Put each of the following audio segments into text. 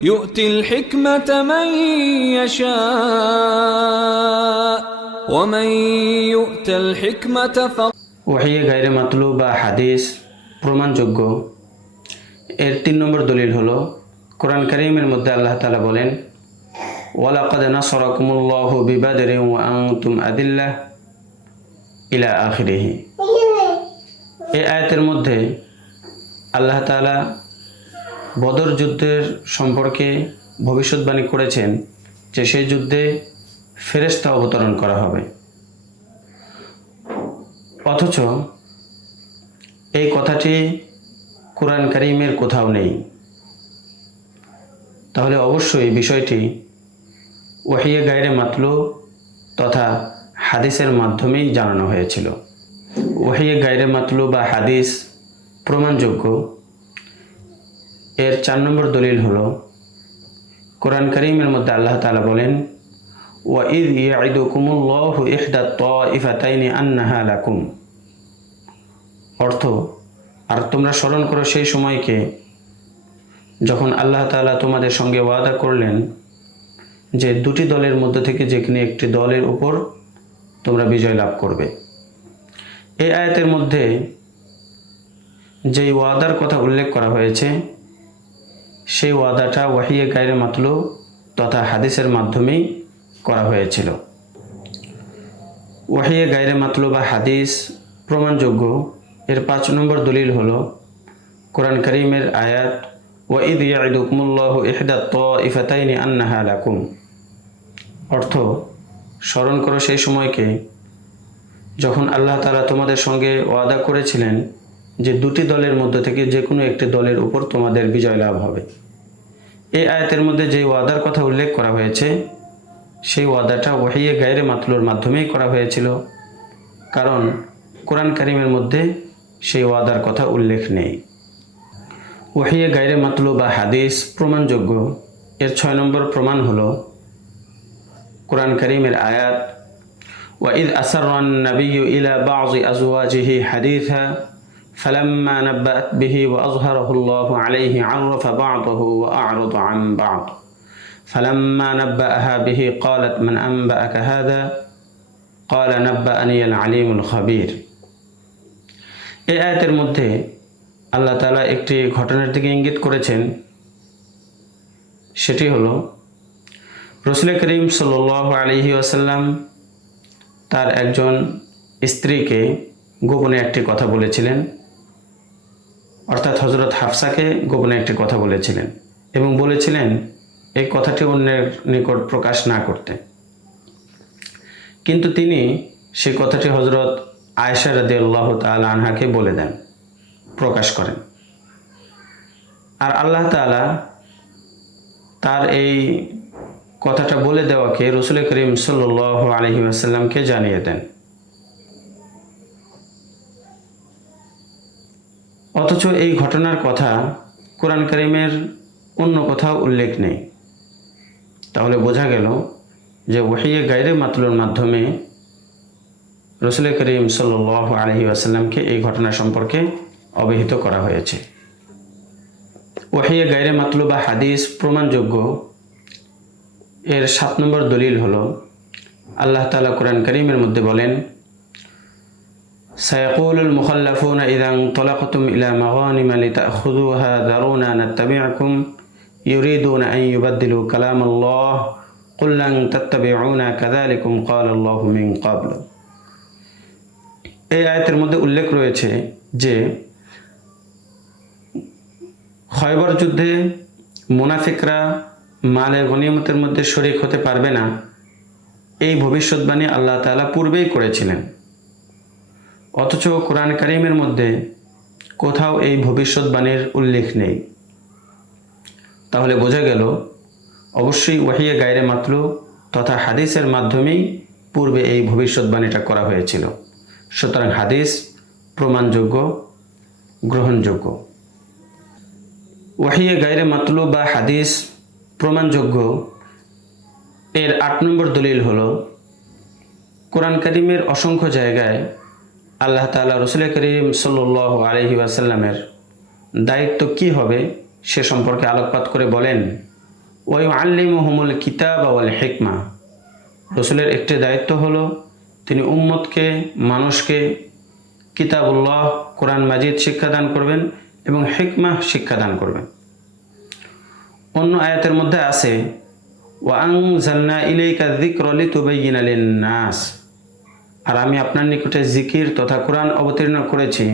يؤتي الحكمة من يشاء ومن يؤت الحكمة فقد ওহিয়ে গাইরে মাতলু বা হাদিস প্রমাণযোগ্য এর তিন নম্বর দলিল হলো কোরআন করিমের মধ্যে আল্লাহ তালা বলেন ওয়ালাকাদ নাসরাকুমুল্লাহু বিবাদরি ওয়া আনতুম আদিল্লাহ ইলা আখিরিহি এই আয়াতের মধ্যে আল্লাহ তাআলা বদর যুদ্ধের সম্পর্কে ভবিষ্যৎবাণী করেছেন যে সেই যুদ্ধে ফেরেশতা অবতরণ করা হবে। অথচ এই কথাটি কোরআন করিমের কোথাও নেই। তাহলে অবশ্যই বিষয়টি ওহিয়ে গায়রে মাতলু তথা হাদিসের মাধ্যমেই জানানো হয়েছিল। ওহিয়ে গায়রে মাতলু বা হাদিস প্রমাণযোগ্য এর চার নম্বর দলিল হল, কোরআন করিমের মধ্যে আল্লাহ তালা বলেন, ওয়াঈদ ইয়াঈদুকুমুল্লাহ ইহদা তাইফাতাইনি আন্নাহা লাকুম। অর্থ, আর তোমরা স্মরণ করো সেই সময়কে যখন আল্লাহ তালা তোমাদের সঙ্গে ওয়াদা করলেন যে দুটি দলের মধ্যে থেকে যেখানে একটি দলের উপর তোমরা বিজয় লাভ করবে। এই আয়াতের মধ্যে যেই ওয়াদার কথা উল্লেখ করা হয়েছে সেই ওয়াদাটা ওয়াহিয়ে গায়ের মাতলু তথা হাদিসের মাধ্যমেই করা হয়েছিল। ওয়াহিয়ে গায়রে মাতলু বা হাদিস প্রমাণযোগ্য। এর পাঁচ নম্বর দলিল হল, কোরআন করিমের আয়াত ওয়াইদ ইয়াইদুকুমুল্লাহ ইহদা ত ইফাতাইনি আন্নাহা লাকুম। অর্থ, স্মরণ করো সেই সময়কে যখন আল্লাহ তাআলা তোমাদের সঙ্গে ওয়াদা করেছিলেন যে দুটি দলের মধ্যে থেকে যে কোনো একটি দলের উপর তোমাদের বিজয় লাভ হবে। এই আয়াতের মধ্যে যে ওয়াদার কথা উল্লেখ করা হয়েছে, সেই ওয়াদাটা ওয়াহিয়ে গায়ের মাতলোর মাধ্যমেই করা হয়েছিল। কারণ কোরআন কারিমের মধ্যে সেই ওয়াদার কথা উল্লেখ নেই। ওয়াহিয়ে গায়রে মাতলো বা হাদিস প্রমাণযোগ্য। এর ছয় নম্বর প্রমাণ হল কোরআন করিমের আয়াত ওয়াঈদ আসার নবী ইলা বাজি আজওয়াজিহি হাদিসা فلما نبأت به وأظهره الله عليه عرف بعضه وأعرض عن بعض فلما نبأها به قالت من أنبأك هذا قال نبأني العليم الخبير এই আয়াতের মধ্যে আল্লাহ তাআলা একটি ঘটনার দিকে ইঙ্গিত করেছেন সেটি হলো রসুল করিম সাল আলহি আসাল্লাম তার একজন স্ত্রীকে গোপনে একটি কথা বলেছিলেন অর্থাৎ হজরত হাফসাকে গোপনে একটি কথা বলেছিলেন এবং বলেছিলেন, এই কথাটি অন্যের নিকট প্রকাশ না করতে। কিন্তু তিনি সেই কথাটি হজরত আয়েশা রাদি আল্লাহ তাল আনহাকে বলে দেন, প্রকাশ করেন। আর আল্লাহ তালা তার এই কথাটা বলে দেওয়াকে রসুল করিম সাল আলহি জানিয়ে দেন। অথচ এই ঘটনার কথা কোরআন করিমের অন্য কোথাও উল্লেখ নেই। তাহলে বোঝা গেল যে ওহিয়ে গাইরে মাতলুর মাধ্যমে রসুল করিম সাল আলহি আসাল্লামকে এই ঘটনা সম্পর্কে অবহিত করা হয়েছে। ওহিয়ে গাইরে মাতলু বা হাদিস প্রমাণযোগ্য এর সাত নম্বর দলিল হলো, আল্লাহ তালা কোরআন করিমের মধ্যে বলেন سيقول المخلفون إذا انطلقتم إلى مغانم لتأخذوها ذرونا نتبعكم يريدون أن يبدلوا كلام الله قل لن تتبعونا كذلكم قال الله من قبل এই আয়াতের মধ্যে উল্লেখ রয়েছে যে খয়বর যুদ্ধে মুনাফিকরা মালে গনিমতের মধ্যে শরিক হতে পারবে না এই ভবিষ্যৎবাণী আল্লাহ তাআলা পূর্বেই করেছিলেন অথচ কোরআন করিমের মধ্যে কোথাও এই ভবিষ্যৎবাণীর উল্লেখ নেই। তাহলে বোঝা গেল, অবশ্যই ওয়াহিয়ে গায়রে মাতলু তথা হাদিসের মাধ্যমেই পূর্বে এই ভবিষ্যৎবাণীটা করা হয়েছিল। সুতরাং হাদিস প্রমাণযোগ্য, গ্রহণযোগ্য। ওয়াহিয়ে গায়রে মাতলু বা হাদিস প্রমাণযোগ্য এর আট নম্বর দলিল হল, কোরআন করিমের অসংখ্য জায়গায় আল্লাহ তালা রসুল করিম সাল আলহি আসাল্লামের দায়িত্ব কি হবে সে সম্পর্কে আলোকপাত করে বলেন ওই আল্লিমহমুল কিতাব আওয়াল হেকমা। রসুলের একটি দায়িত্ব হলো, তিনি উম্মতকে, মানুষকে কিতাবুল্লাহ, কোরআন মাজিদ শিক্ষাদান করবেন এবং হেকমা শিক্ষাদান করবেন। অন্য আয়াতের মধ্যে আছে, ওয়াং জান্না ইলাইকা যিকরা লিতুবাইয়িনা লিন-নাস। আর আমি আপনার নিকটে জিকির তথা কোরআন অবতীর্ণ করেছি,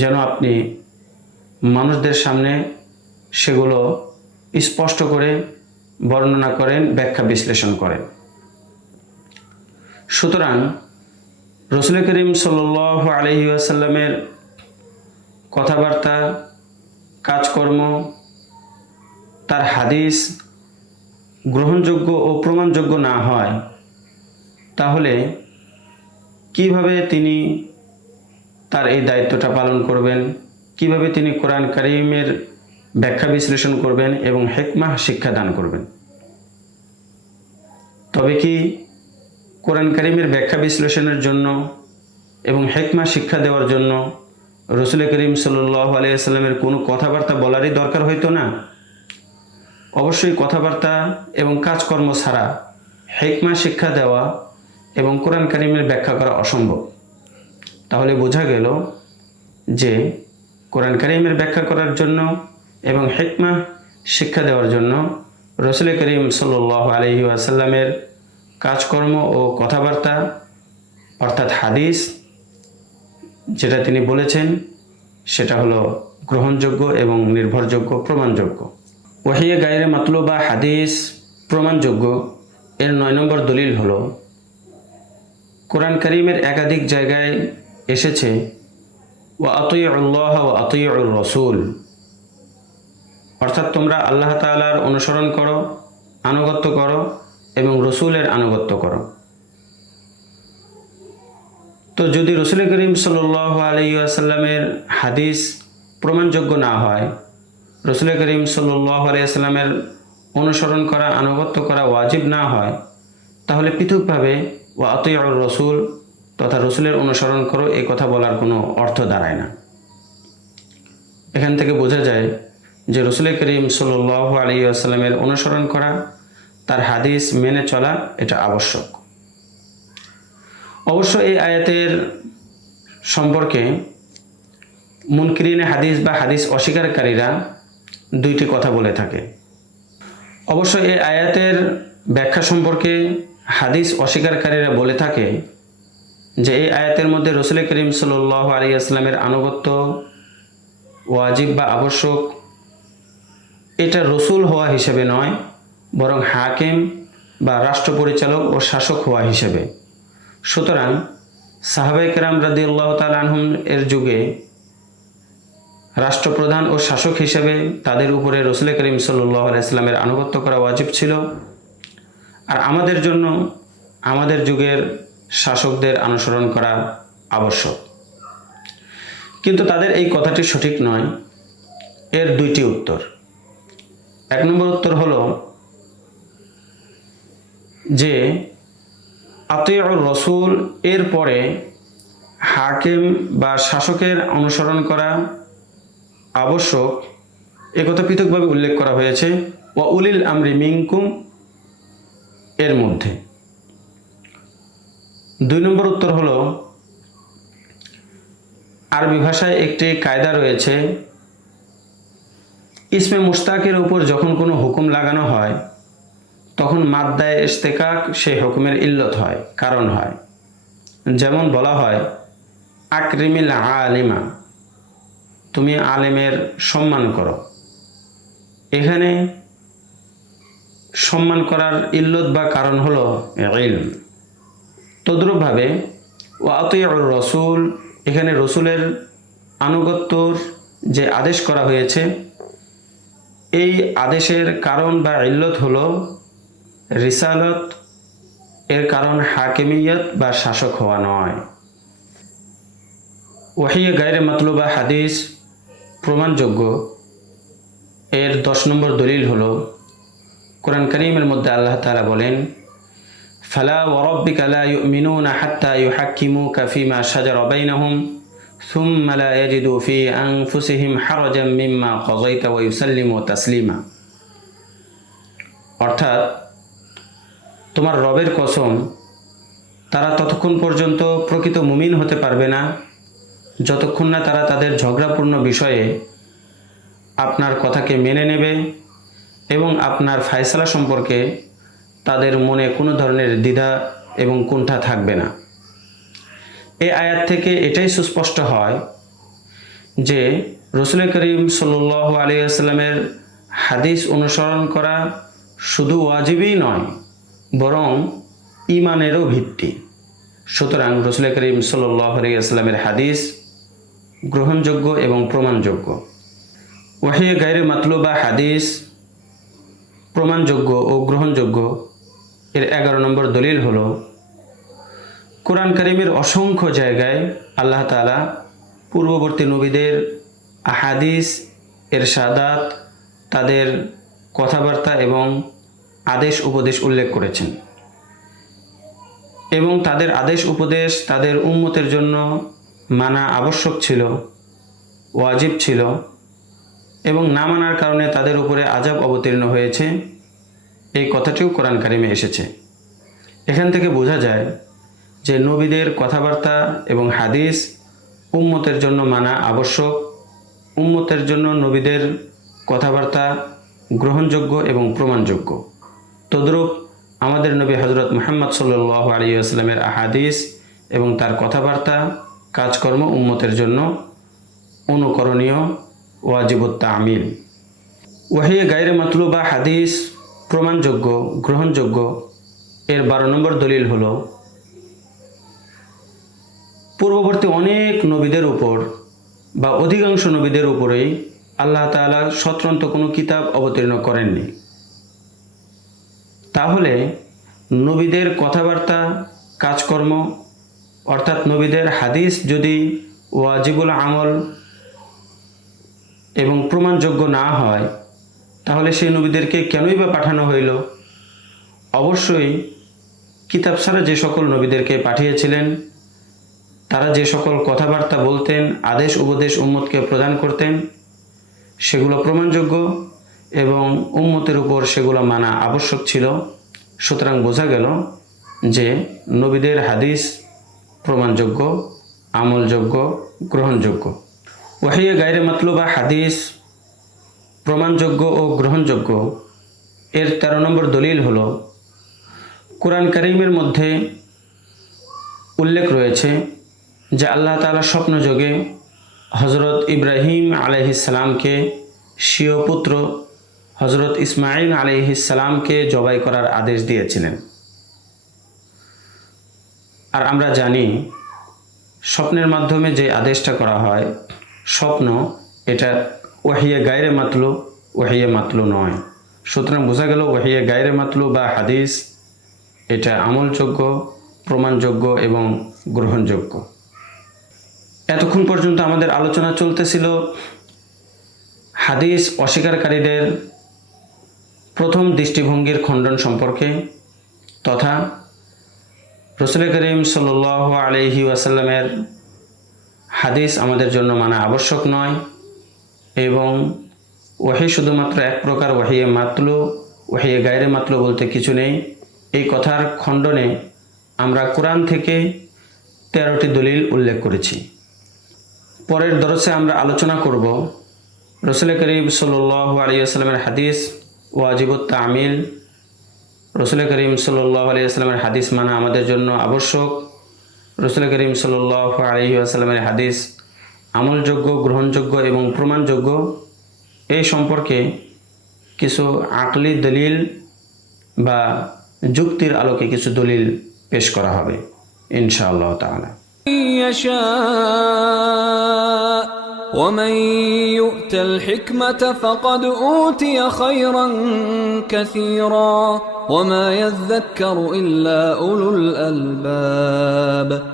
যেন আপনি মানুষদের সামনে সেগুলো স্পষ্ট করে বর্ণনা করেন, ব্যাখ্যা বিশ্লেষণ করেন। সুতরাং রসুল করিম সাল আলহি আসাল্লামের কথাবার্তা, কাজকর্ম, তার হাদিস গ্রহণযোগ্য ও প্রমাণযোগ্য না হয়, তাহলে কীভাবে তিনি তার এই দায়িত্বটা পালন করবেন? কীভাবে তিনি কোরআন করিমের ব্যাখ্যা বিশ্লেষণ করবেন এবং হেকমাহ শিক্ষা দান করবেন? তবে কি কোরআন করিমের ব্যাখ্যা বিশ্লেষণের জন্য এবং হেকমা শিক্ষা দেওয়ার জন্য রসুল করিম সাল্লাহ আলিয়াল্লামের কোনো কথাবার্তা বলারই দরকার হইতো না? অবশ্যই কথাবার্তা এবং কাজকর্ম ছাড়া হেকমা শিক্ষা দেওয়া এবং কোরআন কারিমের ব্যাখ্যা করা অসম্ভব। তাহলে বোঝা গেল যে কোরআন কারিমের ব্যাখ্যা করার জন্য এবং হেকমা শিক্ষা দেওয়ার জন্য রসুল করিম সাল আলহি আসাল্লামের কাজকর্ম ও কথাবার্তা, অর্থাৎ হাদিস, যেটা তিনি বলেছেন, সেটা হলো গ্রহণযোগ্য এবং নির্ভরযোগ্য, প্রমাণযোগ্য। ওয়াহিয়ে গায়ের মাতলুবা হাদিস প্রমাণযোগ্য। এর নয় নম্বর দলিল হলো কোরআন করিমের একাধিক জায়গায় এসেছে ও আতই আল্লাহ ও আতই রসুল। অর্থাৎ তোমরা আল্লাহ তালার অনুসরণ করো, আনুগত্য করো এবং রসুলের আনুগত্য করো। তো যদি রসুল করিম সাল আলী আসাল্লামের হাদিস প্রমাণযোগ্য না হয়, রসুল করিম সাল্লাহ আলিয়াল্লামের অনুসরণ করা, আনুগত্য করা ওয়াজিব না হয় তাহলে পৃথকভাবে ও আতই রসুল তথা রসুলের অনুসরণ করো এই কথা বলার কোনো অর্থ দাঁড়ায় না। এখান থেকে বোঝা যায় যে রসুল করিম সাল আলী আসাল্লামের অনুসরণ করা, তার হাদিস মেনে চলা, এটা আবশ্যক। অবশ্য এই আয়াতের সম্পর্কে মুনকিরিনে হাদিস বা হাদিস অস্বীকারীরা দুইটি কথা বলে থাকে। অবশ্য এই আয়াতের ব্যাখ্যা সম্পর্কে হাদিস অস্বীকারীরা বলে থাকে যে এই আয়াতের মধ্যে রসুল করিম সাল আলী আসলামের আনুগত্য ওয়াজিব বা আবশ্যক, এটা রসুল হওয়া হিসেবে নয়, বরং হাকিম বা রাষ্ট্র পরিচালক ও শাসক হওয়া হিসেবে। সুতরাং সাহাবাই কেরাম রাদি আল্লাহ তালহম এর যুগে রাষ্ট্রপ্রধান ও শাসক হিসেবে তাদের উপরে রসুল করিম সাল্লাহ আলাইস্লামের আনুগত্য করা ওয়াজিব ছিল। আর আমাদের জন্য আমাদের যুগের শাসকদের অনুসরণ করা আবশ্যক। কিন্তু তাদের এই কথাটি সঠিক নয়। এর দুইটি উত্তর। এক নম্বর উত্তর হলো যে, আতিউর রসুল এর পরে হাকিম বা শাসকের অনুসরণ করা আবশ্যক একথা পৃথকভাবে উল্লেখ করা হয়েছে। ওয়া উলিল আমরি মিঙ্কুম এর মধ্যে। দুই নম্বর উত্তর হলো, আরবি ভাষায় একটি কায়দা রয়েছে, ইসমে মুস্তাকের উপর যখন কোনো হুকুম লাগানো হয়, তখন মাদ্দায় ইস্তেকাক সেই হুকুমের ইল্লত হয়, কারণ হয়। যেমন বলা হয়, আকরিমিল আলিমা তুমি আলেমের সম্মান করো। এখানে সম্মান করার ইল্লত বা কারণ হলো ইলম। তদ্রুপভাবে ও আতইউর রসুল এখানে রসুলের আনুগত্যর যে আদেশ করা হয়েছে, এই আদেশের কারণ বা ইল্লত হলো রিসালত, এর কারণ হাকিমিয়ত বা শাসক হওয়া নয়। ওয়াহিয়ে গায়রে মতলুবা হাদিস প্রমাণযোগ্য। এর দশ নম্বর দলিল হলো কোরআন করিমের মধ্যে আল্লাহ তালা বলেন ফালা ওরব্বিকা লা ইউমিনুনা হাত্তা ইউহাক্কিমুকা ফিমা শাজারা বাইনাহুম ثم لا يجدوا في أنفسهم حرجا مما قضيت ويسلموا تسليما অর্থাৎ তোমার রবের কসম তারা ততক্ষণ পর্যন্ত প্রকৃত মুমিন হতে পারবে না যতক্ষণ না তারা তাদের ঝগড়াপূর্ণ বিষয়ে আপনার কথাকে মেনে নেবে এবং আপনার ফায়সালা সম্পর্কে তাদের মনে কোনো ধরনের দ্বিধা এবং কুণ্ঠা থাকবে না। এই আয়াত থেকে এটাই সুস্পষ্ট হয় যে রসুল করিম সাল আলী আসলামের হাদিস অনুসরণ করা শুধু ওয়াজিবই নয়, বরং ইমানেরও ভিত্তি। সুতরাং রসুল করিম সাল আলী আসলামের হাদিস গ্রহণযোগ্য এবং প্রমাণযোগ্য। ওয়াহিয়ে গাইরে মাতলুবা হাদিস প্রমাণযোগ্য ও গ্রহণযোগ্য। এর এগারো নম্বর দলিল হল, কোরআন করিমের অসংখ্য জায়গায় আল্লাহ তালা পূর্ববর্তী নবীদের আহাদিস এর সাদাত তাদের কথাবার্তা এবং আদেশ উপদেশ উল্লেখ করেছেন। এবং তাদের আদেশ উপদেশ তাদের উম্মতের জন্য মানা আবশ্যক ছিল, ওয়াজিব ছিল। এবং না মানার কারণে তাদের উপরে আজাব অবতীর্ণ হয়েছে। এই কথাটিও কোরআন কারিমে এসেছে। এখান থেকে বোঝা যায় যে নবীদের কথাবার্তা এবং হাদিস উম্মতের জন্য মানা আবশ্যক। উম্মতের জন্য নবীদের কথাবার্তা গ্রহণযোগ্য এবং প্রমাণযোগ্য। তদ্রূপ আমাদের নবী হজরত মোহাম্মদ সাল্লাহ আলী আসলামের আহাদিস এবং তার কথাবার্তা, কাজকর্ম উম্মতের জন্য অনুকরণীয়। ওয়াজিবুত্তা আমিল ওয়াহিয়ে গাইরে মাতলুবা হাদিস প্রমাণযোগ্য, গ্রহণযোগ্য। এর বারো নম্বর দলিল হল, পূর্ববর্তী অনেক নবীদের উপর বা অধিকাংশ নবীদের উপরেই আল্লাহ তাআলা স্বতন্ত্র কোনো কিতাব অবতীর্ণ করেননি। তাহলে নবীদের কথাবার্তা, কাজকর্ম, অর্থাৎ নবীদের হাদিস যদি ওয়াজিবুল আমল এবং প্রমাণযোগ্য না হয়, তাহলে সেই নবীদেরকে কেনই বা পাঠানো হইল? অবশ্যই কিতাব ছাড়া যে সকল নবীদেরকে পাঠিয়েছিলেন, তারা যে সকল কথাবার্তা বলতেন, আদেশ উপদেশ উম্মতকে প্রদান করতেন, সেগুলো প্রমাণযোগ্য এবং উম্মতের উপর সেগুলো মানা আবশ্যক ছিল। সুতরাং বোঝা গেল যে নবীদের হাদিস প্রমাণযোগ্য, আমলযোগ্য, গ্রহণযোগ্য। ওয়াহিয়ে গাইরে মাতলুবা হাদিস প্রমাণযোগ্য ও গ্রহণযোগ্য। এর তেরো নম্বর দলিল হল, কোরআন করিমের মধ্যে উল্লেখ রয়েছে যে আল্লাহ তালা স্বপ্নযোগে হজরত ইব্রাহিম আলহিসামকে স্বীয় পুত্র হজরত ইসমাইল আলহিসামকে জবাই করার আদেশ দিয়েছিলেন। আর আমরা জানি, স্বপ্নের মাধ্যমে যে আদেশটা করা হয় স্বপ্ন এটা ওয়াহিয়ে গায়রে মাতলু ওয়াহিয়ে মাতলু নয়। সুতরাং বোঝা গেল ওয়াহিয়ে গায়রে মাতলু বা হাদিস এটা আমলযোগ্য, প্রমাণযোগ্য এবং গ্রহণযোগ্য। এতক্ষণ পর্যন্ত আমাদের আলোচনা চলতেছিল হাদিস অস্বীকারীদের প্রথম দৃষ্টিভঙ্গির খণ্ডন সম্পর্কে তথা রসুল করিম সাল আলহি ওয়াসাল্লামের হাদিস আমাদের জন্য মানা আবশ্যক নয় এবং ওয়াহি শুধুমাত্র এক প্রকার ওয়াহিয়ে মাতলু ওয়াহিয়ে গায়রে মাতলু বলতে কিছু নেই। এই কথার খণ্ডনে আমরা কোরআন থেকে তেরোটি দলিল উল্লেখ করেছি। পরের দরসে আমরা আলোচনা করব রসুল করিম সাল আলী আসলামের হাদিস ওয়াজিবুত তামিল। রসুল করিম সাল্লাহ আলী আসলামের হাদিস মানা আমাদের জন্য আবশ্যক। রসুল করিম সাল্লাহ আলী আসলামের হাদিস আমলযোগ্য গ্রহণযোগ্য এবং প্রমাণযোগ্য এই সম্পর্কে কিছু আকলি দলিল বা যুক্তির আলোকে কিছু দলিল পেশ করা হবে ইনশাআল্লাহ তাআলা يشاء ومن يؤت الحكمة فقد أوتي خيرا كثيرا وما يذكر إلا أولو الألباب